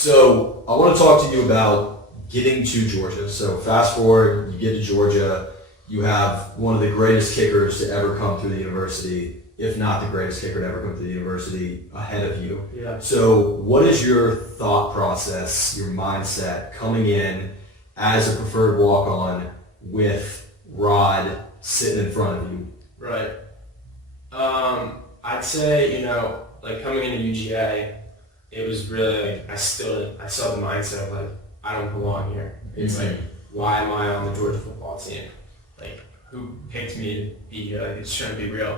So I want to talk to you about getting to Georgia. So fast forward, you get to Georgia, you have one of the greatest kickers to ever come through the university, if not the greatest kicker to ever come through the university, ahead of you. Yeah. So what is your thought process, your mindset coming in as a preferred walk-on with Rod sitting in front of you? Right. I'd say, like coming into UGA, it was really like I still had the mindset of like I don't belong here. It's like, why am I on the Georgia football team? Like, who picked me to be here? Like, it shouldn't be real.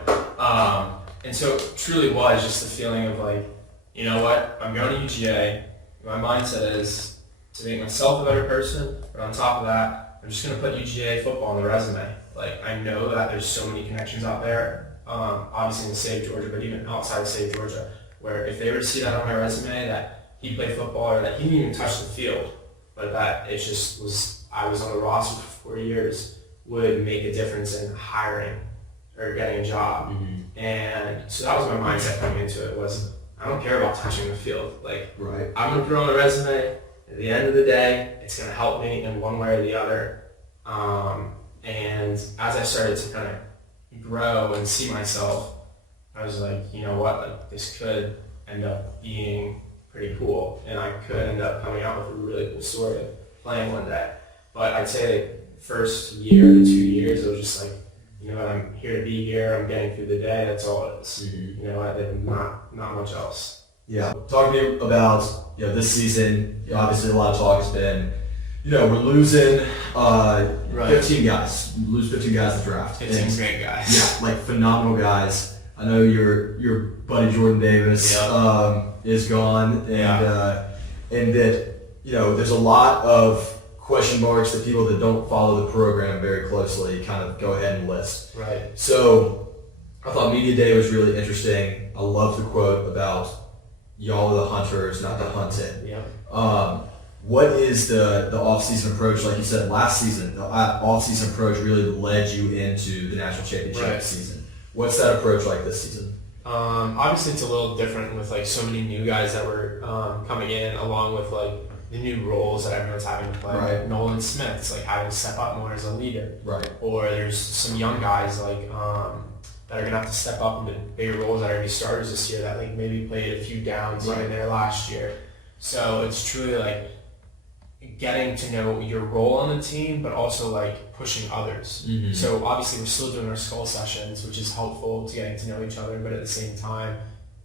And so it truly was just the feeling of like, you know what? I'm going to UGA. My mindset is to make myself a better person, but on top of that, I'm just going to put UGA football on the resume. Like, I know that there's so many connections out there, obviously in the state of Georgia, but even outside the state of Georgia, where if they were to see that on my resume, that he played football or that he didn't even touch the field, but that it just was, I was on the roster for 4 years, would make a difference in hiring or getting a job. And so that was my mindset coming into it, was I don't care about touching the field. Like, Right. I'm going to put it on the resume. At the end of the day, it's going to help me in one way or the other. And as I started to kind of grow and see myself, I was like, you know what, like this could end up being pretty cool, and I could end up coming out with a really cool story of playing one day. But I'd say first year to 2 years, it was just like, you know what, I'm here to be here, I'm getting through the day, that's all it is. You know, I did not much else. Yeah. Talk to me about this season. Obviously, a lot of talk has been, we're losing 15 guys. We lose 15 guys in the draft. 15 great guys. Yeah, like phenomenal guys. I know your buddy Jordan Davis is gone, and that there's a lot of question marks that people that don't follow the program very closely kind of go ahead and list. Right. So I thought Media Day was really interesting. I love the quote about y'all are the hunters, not the hunted. Yeah. What is the off-season approach? Like you said last season, the off-season approach really led you into the national championship season. What's that approach like this season? Obviously, it's a little different with like so many new guys that were coming in, along with like the new roles that everyone's having to play. Right. Nolan Smith's like having to step up more as a leader. Right. Or there's some young guys like that are gonna have to step up into bigger roles that are gonna be starters this year that like maybe played a few downs here and there last year. So it's truly like getting to know your role on the team, but also like pushing others. So obviously we're still doing our skull sessions, which is helpful to getting to know each other, but at the same time,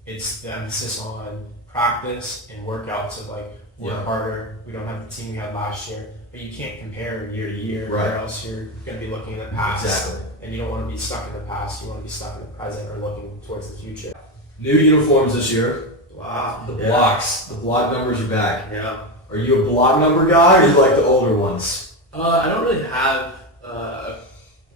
it's the emphasis on practice and workouts of like work harder. We don't have the team we had last year, but you can't compare year to year, or else you're going to be looking in the past. Exactly. And you don't want to be stuck in the past. You want to be stuck in the present or looking towards the future. New uniforms this year. Wow. The blocks. The block numbers are back. Yeah. Are you a block number guy, or you like the older ones? I don't really have a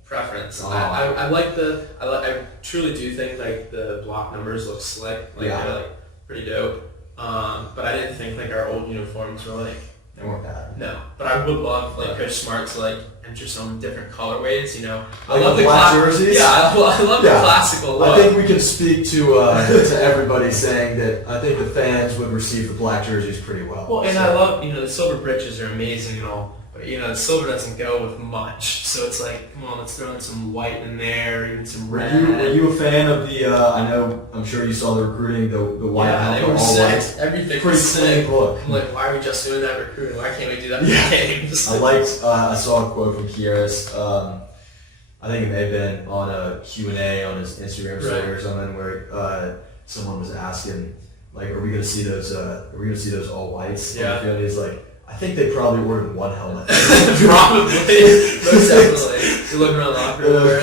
preference. I truly do think like the block numbers look slick. Like they're like pretty dope. But I didn't think like our old uniforms were like, They weren't bad. no. But I would love like Coach Smart to like enter some different colorways. I Like love the black jerseys. Yeah, I love the classical look. I think we can speak to everybody saying that I think the fans would receive the black jerseys pretty well. Well, and I love, the silver breeches are amazing and all, but, the silver doesn't go with much. So it's like, come on, let's throw in some white in there, even some red. Were you a fan of the, I'm sure you saw the recruiting, the white they were all sick. white. Everything Pretty was sick. clean look. I'm like, why are we just doing that recruiting? Why can't we do that for games? I saw a quote from Kieras, I think it may have been on a Q&A on his Instagram story or something, where someone was asking, like, are we going to see those all whites? Yeah. And he's like, I think they probably ordered one helmet. Probably. Most definitely. You're looking around the locker room.